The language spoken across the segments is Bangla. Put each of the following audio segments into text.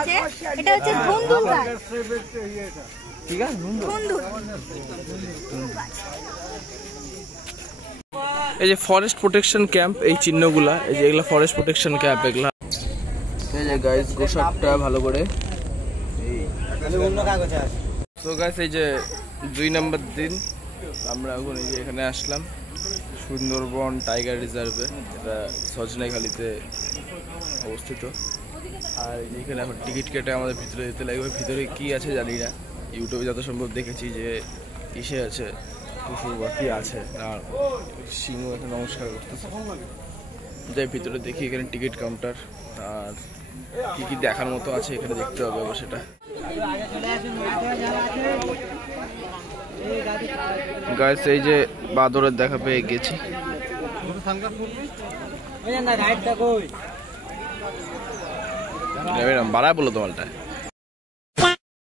আছে, এটা হচ্ছে ধুন্দুল গাছ। কি গাছ? ধুন্দুল। এই যে ফরেস্ট প্রোটেকশন ক্যাম্প, এই চিহ্নগুলা, এই যে এগুলা ফরেস্ট প্রোটেকশন ক্যাম্প এগুলা। এই যে গাইস গোসাপটা ভালো করে তো গাইস এই যে 2 নম্বর দিন আমরা এখন এই যে এখানে আসলাম সুন্দরবন টাইগার রিজার্ভে, এটা সজনেখালিতে অবস্থিত। আর এখানে এখন টিকিট কেটে আমাদের ভিতরে যেতে লাগবে। ভিতরে কি আছে জানি না, ইউটিউবে যত সম্ভব দেখেছি যে ইসে আছে কুকুর বা কি আছে, আর সিংহ এখানে নমস্কার করতেছে। যাই ভিতরে দেখি, এখানে টিকিট কাউন্টার আর কি কি দেখার মতো আছে এখানে দেখতে হবে আবার সেটা। গাইস এই যে বাদরের দেখা পেয়ে গেছি। বাড়ায় বলো তোমারটা।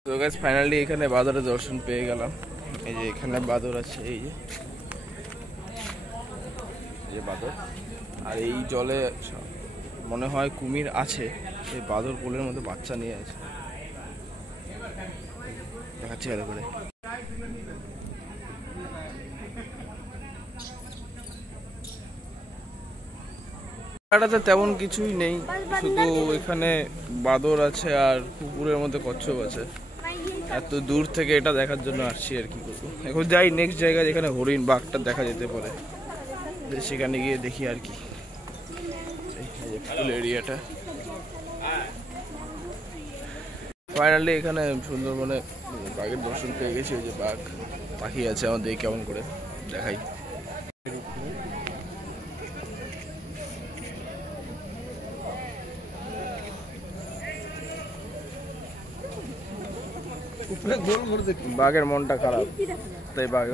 তো গাইস ফাইনালি এখানে বাদরের দর্শন পেয়ে গেলাম। এই যে এখানে বাদর আছে, এই যে বাদর, আর এই জলে মনে হয় কুমির আছে। এই বাদর কোলের মধ্যে বাচ্চা নিয়ে আছে, দেখাচ্ছি ভালো করে। জায়গাটাতে তেমন কিছুই নেই, শুধু এখানে বাদর আছে আর পুকুরের মধ্যে কচ্ছপ আছে। এত দূর থেকে এটা দেখার জন্য আসছি আর কি করবো। এখন যাই নেক্সট জায়গায় যেখানে হরিণ বাঘটা দেখা যেতে পারে, সেখানে গিয়ে দেখি আর কি। ফুল এরিয়াটা ফাইনালি এখানে সুন্দরবনে বাঘের দর্শন পেয়ে গেছি। ওই যে বাঘ পাখি আছে, আমাদের কেমন করে দেখাই। বাঘের মনটা খারাপ, তাই বাঘ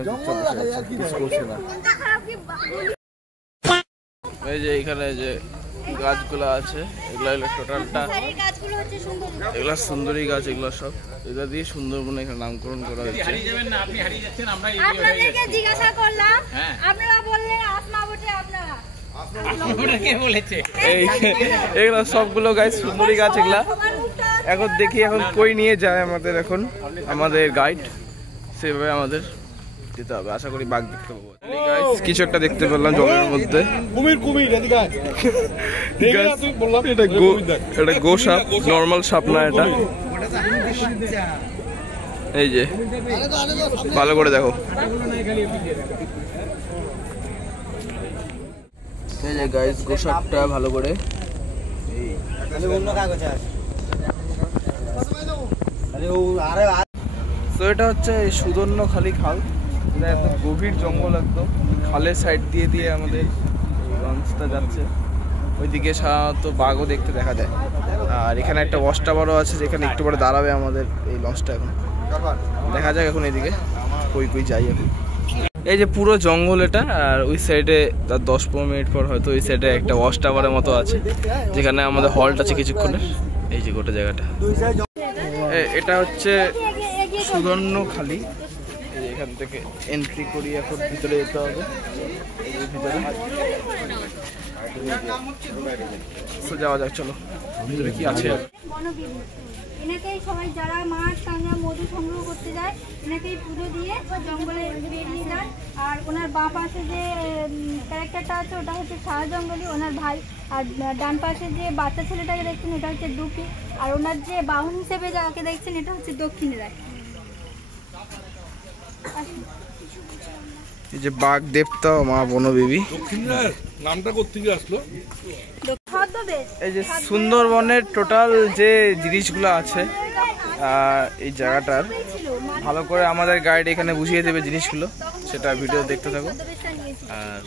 করছে না। এই যে এখানে যে গাছগুলো আছে, এগুলা টোটালটা এগুলা সুন্দরী গাছ, এগুলো সব এগুলা দিয়ে সুন্দরবনে এখানে নামকরণ করা হয়েছে। এগুলা সবগুলো গাছ সুন্দরী গাছ এগুলা। এখন দেখি এখন কই নিয়ে যায় আমাদের, এখন আমাদের গাইড সেভাবে আমাদের যেতে হবে। আশা করি বাঘ দেখতে পাবো। কিছু একটা দেখতে পেলাম জলের মধ্যে, এটা গো সাপ, নর্মাল সাপ না এটা। এই যে ভালো করে দেখো, এই যে গাইস গো সাপটা ভালো করে। তো এটা হচ্ছে সুদর্ণখালি খাল, এটা একদম গভীর জঙ্গল, একদম খালের সাইড দিয়ে দিয়ে আমাদের লঞ্চটা যাচ্ছে। ওইদিকে সাধারণত বাঘও দেখতে দেখা যায়। আর এখানে একটা ওয়াচ টাওয়ারও আছে, যেখানে একটু পরে দাঁড়াবে আমাদের এই লঞ্চটা। এখন দেখা যাক এখন এইদিকে কই কই যাই এখন। এই যে পুরো জঙ্গল এটা, আর ওই সাইডে তার 10-15 মিনিট পর হয়তো ওই সাইডে একটা ওয়াচ টাওয়ারের মতো আছে, যেখানে আমাদের হল্ট আছে কিছুক্ষণের। এই যে গোটা জায়গাটা, এটা হচ্ছে সুদর্ণখালি। এখান থেকে এন্ট্রি করি, এখন ভিতরে যেতে হবে। ভিতরে যাওয়া যাক, চলো ভিতরে কি আছে। এনাকেই সবাই যারা মাছ কাঁকড়া মধু সংগ্রহ করতে যায়, এনাকেই পুজো দিয়ে জঙ্গলে বেরিয়ে যায়। আর ওনার বাঁ পাশে যে ক্যারেক্টারটা আছে ওটা হচ্ছে সারা জঙ্গলি, ওনার ভাই। আর ডান পাশে যে বাচ্চা ছেলেটাকে দেখছেন এটা হচ্ছে দুঃখী। আর ওনার যে বাহন হিসেবে যাকে দেখছেন এটা হচ্ছে দক্ষিণে রায়। এই যে বাঘ দেবতা মা বনবিবি, নামটা কোত্থেকে আসলো? এই যে সুন্দরবনের টোটাল যে জিনিসগুলো আছে এই জায়গাটার, ভালো করে আমাদের গাইড এখানে বুঝিয়ে দেবে জিনিসগুলো, সেটা ভিডিও দেখতে থাকো। আর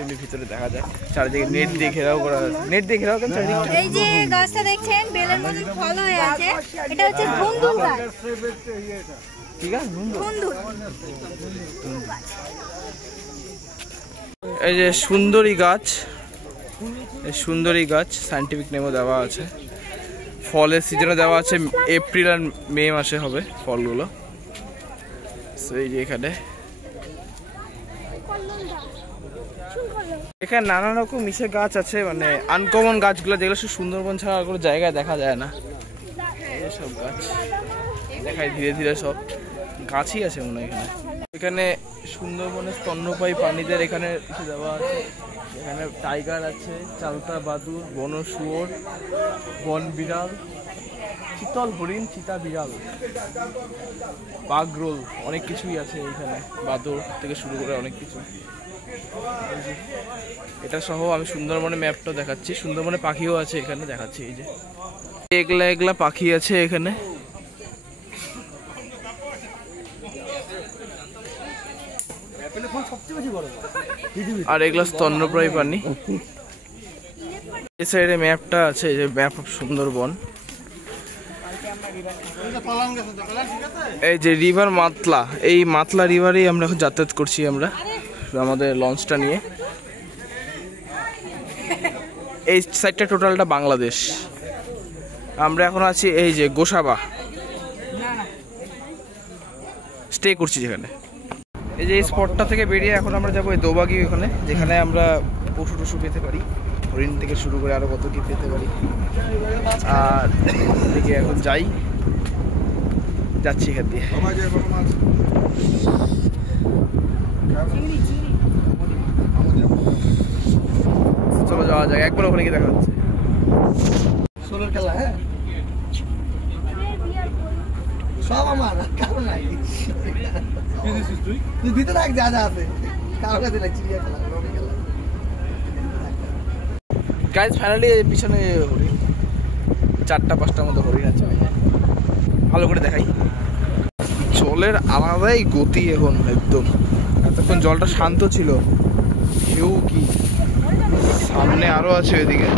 এমনি ভিতরে দেখা যায় চারিদিকে নেট দিয়ে ঘেরাও করা আছে। নেট দিয়ে ঘেরাও কেন চারিদিকে? এই যে গাছটা দেখছেন বেলের মধ্যে ফল হয়ে আছে, এটা হচ্ছে ধুন্দুল গাছ। ঠিক আছে, ধুন্দুল। এই যে সুন্দরী গাছ, এই সুন্দরী গাছ সায়েন্টিফিক নেমও দেওয়া আছে। ফলের সিজনে দেওয়া আছে, এপ্রিল আর মে মাসে হবে ফলগুলো। এই যে এখানে নানা রকম মিশে গাছ আছে, মানে আনকমন গাছগুলো, যেগুলো সুন্দরবন ছাড়া আর কোনো জায়গায় দেখা যায় না। এই সব গাছ দেখায় ধীরে ধীরে, সব গাছই আছে মনে হয় এখানে। এখানে সুন্দরবনের স্তন্যপায়ী প্রাণীদের এখানে কিছু দেওয়া আছে। এখানে টাইগার আছে, চালতা বাদুর, বন শুয়োর, বন বিড়াল, চিতল হরিণ, চিতা বিড়াল, বাঘরোল, অনেক কিছুই আছে এখানে, বাদর থেকে শুরু করে অনেক কিছু। এটা সহ আমি সুন্দরবনের ম্যাপটা দেখাচ্ছি। সুন্দরবনে পাখিও আছে এখানে, দেখাচ্ছি। এই যে এগুলা এগুলা পাখি আছে এখানে। আর এগুলা স্তন্যপ্রায়ী প্রাণী। এই সাইডে ম্যাপটা আছে, এই যে ম্যাপ অফ সুন্দরবন। এই যে রিভার মাতলা, এই মাতলা রিভারেই আমরা এখন যাতায়াত করছি আমরা আমাদের লঞ্চটা নিয়ে। এই সাইডটা টোটালটা বাংলাদেশ। আমরা এখন আছি এই যে গোসাবা, স্টে করছি যেখানে। এই যে এই স্পটটা থেকে বেরিয়ে এখন আমরা যাবো এই দোবাগি, ওখানে যেখানে আমরা পশু টশু পেতে পারি, হরিণ থেকে শুরু করে আরো কত কি পেতে পারি। আর এদিকে এখন যাচ্ছি এখান দিয়ে। চলো যাওয়া যায়, একবার ওখানে গিয়ে দেখা হচ্ছে। সোলার খেলা, হ্যাঁ সব আমার, কারণ নাই তুই ভিতরে যা যা আছে কারো কাছে না, চিড়িয়া খেলা, রবি খেলা। গাইজ ফাইনালি পিছনে হরিণ 4-5টার মতো হরিণ আছে, ভালো করে দেখাই। জলের আলাদাই গতি এখন একদম। এতক্ষণ জলটা শান্ত ছিল, কেউ কি সামনে আরো আছে ওইদিকে।